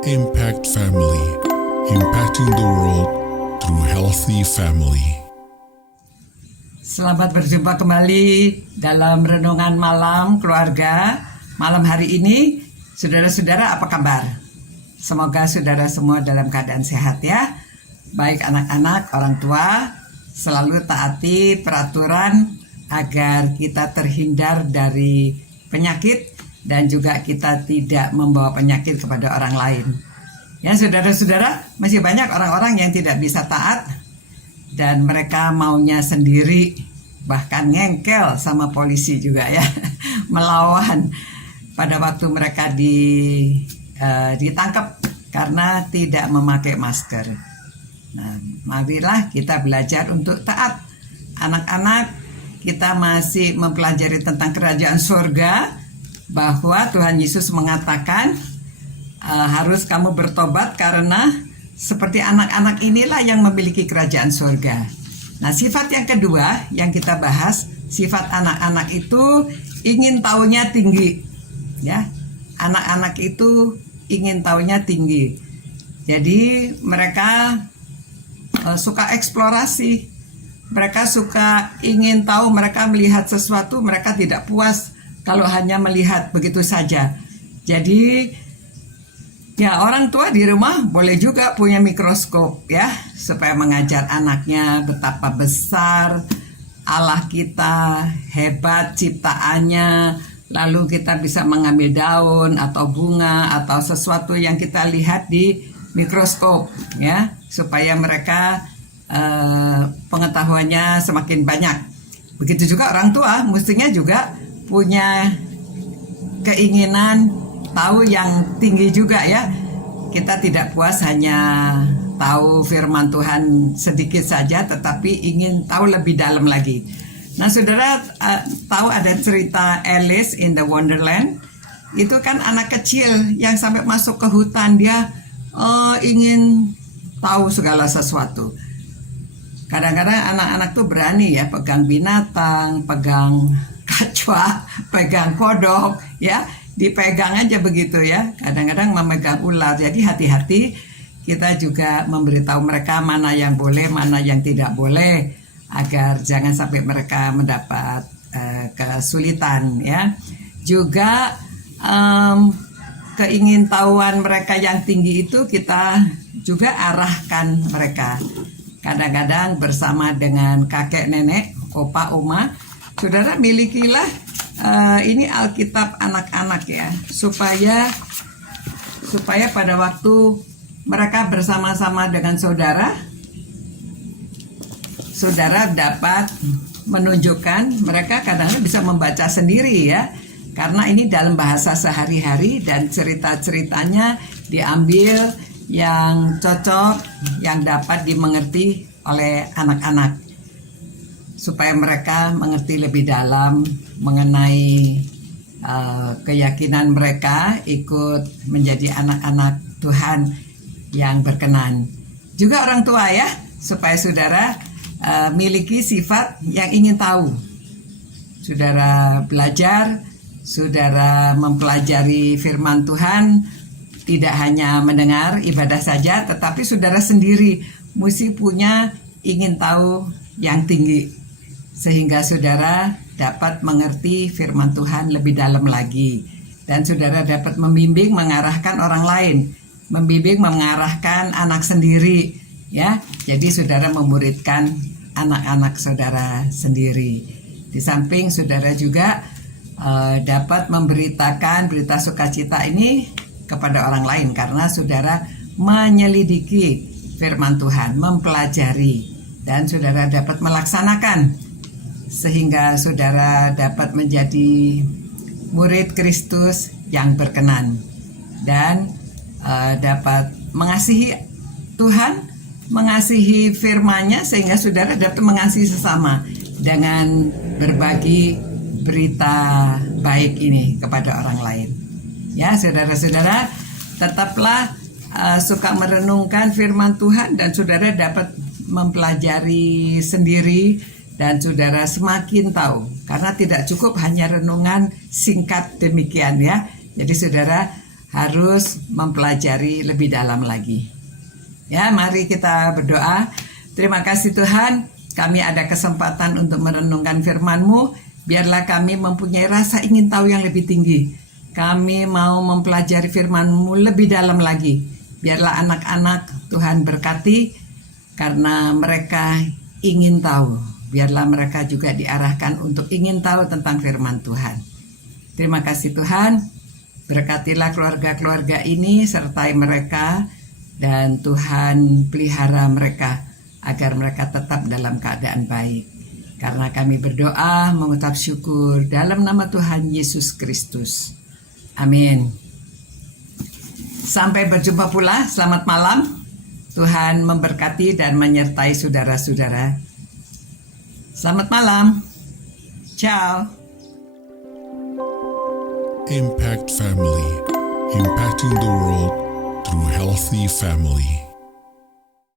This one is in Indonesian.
Impact Family, impacting the world through healthy family. Selamat berjumpa kembali dalam Renungan Malam Keluarga. Malam hari ini, saudara-saudara apa kabar? Semoga saudara semua dalam keadaan sehat ya. Baik anak-anak, orang tua, selalu taati peraturan agar kita terhindar dari penyakit dan juga kita tidak membawa penyakit kepada orang lain. Ya saudara-saudara, masih banyak orang-orang yang tidak bisa taat dan mereka maunya sendiri, bahkan ngengkel sama polisi juga ya, melawan pada waktu mereka ditangkap karena tidak memakai masker. Nah, marilah kita belajar untuk taat. Anak-anak, kita masih mempelajari tentang kerajaan surga, bahwa Tuhan Yesus mengatakan harus kamu bertobat karena seperti anak-anak inilah yang memiliki kerajaan surga. Nah, sifat yang kedua yang kita bahas, sifat anak-anak itu ingin taunya tinggi. Ya, anak-anak itu ingin taunya tinggi. Jadi mereka suka eksplorasi. Mereka suka ingin tahu, mereka melihat sesuatu, mereka tidak puas kalau hanya melihat begitu saja. Jadi ya orang tua di rumah boleh juga punya mikroskop ya, supaya mengajar anaknya betapa besar Allah kita, hebat ciptaannya. Lalu kita bisa mengambil daun atau bunga atau sesuatu yang kita lihat di mikroskop ya, supaya mereka pengetahuannya semakin banyak. Begitu juga orang tua mestinya juga punya keinginan tahu yang tinggi juga ya. Kita tidak puas hanya tahu firman Tuhan sedikit saja, tetapi ingin tahu lebih dalam lagi. Nah saudara, tahu ada cerita Alice in the Wonderland? Itu kan anak kecil yang sampai masuk ke hutan, dia ingin tahu segala sesuatu. Kadang-kadang anak-anak tuh berani ya, pegang binatang, pegang kacwa, pegang kodok ya, dipegang aja begitu ya. Kadang-kadang memegang ular. Jadi hati-hati, kita juga memberitahu mereka mana yang boleh, mana yang tidak boleh, agar jangan sampai mereka mendapat kesulitan ya. Juga keingintahuan mereka yang tinggi itu kita juga arahkan mereka. Kadang-kadang bersama dengan kakek nenek, opa oma, saudara milikilah ini Alkitab anak-anak ya, supaya pada waktu mereka bersama-sama dengan saudara dapat menunjukkan, mereka kadang-kadang bisa membaca sendiri ya, karena ini dalam bahasa sehari-hari dan cerita-ceritanya diambil yang cocok, yang dapat dimengerti oleh anak-anak, supaya mereka mengerti lebih dalam mengenai keyakinan mereka ikut menjadi anak-anak Tuhan yang berkenan. Juga orang tua ya, supaya saudara miliki sifat yang ingin tahu. Saudara belajar, saudara mempelajari firman Tuhan, tidak hanya mendengar ibadah saja, tetapi saudara sendiri mesti punya ingin tahu yang tinggi, sehingga saudara dapat mengerti firman Tuhan lebih dalam lagi, dan saudara dapat membimbing, mengarahkan orang lain, membimbing, mengarahkan anak sendiri ya. Jadi saudara memuridkan anak-anak saudara sendiri. Di samping saudara juga dapat memberitakan berita sukacita ini kepada orang lain, karena saudara menyelidiki firman Tuhan, mempelajari, dan saudara dapat melaksanakan, sehingga saudara dapat menjadi murid Kristus yang berkenan dan dapat mengasihi Tuhan, mengasihi firman-Nya, sehingga saudara dapat mengasihi sesama dengan berbagi berita baik ini kepada orang lain. Ya, saudara-saudara, tetaplah suka merenungkan firman Tuhan, dan saudara dapat mempelajari sendiri, dan saudara semakin tahu, karena tidak cukup hanya renungan singkat demikian ya. Jadi saudara harus mempelajari lebih dalam lagi. Ya, mari kita berdoa. Terima kasih Tuhan, kami ada kesempatan untuk merenungkan firman-Mu. Biarlah kami mempunyai rasa ingin tahu yang lebih tinggi. Kami mau mempelajari firman-Mu lebih dalam lagi. Biarlah anak-anak Tuhan berkati karena mereka ingin tahu. Biarlah mereka juga diarahkan untuk ingin tahu tentang firman Tuhan. Terima kasih Tuhan. Berkatilah keluarga-keluarga ini, sertai mereka, dan Tuhan pelihara mereka agar mereka tetap dalam keadaan baik. Karena kami berdoa mengucap syukur dalam nama Tuhan Yesus Kristus. Amin. Sampai berjumpa pula, selamat malam. Tuhan memberkati dan menyertai saudara-saudara. Selamat malam. Ciao. Impact Family, impacting the world through healthy family.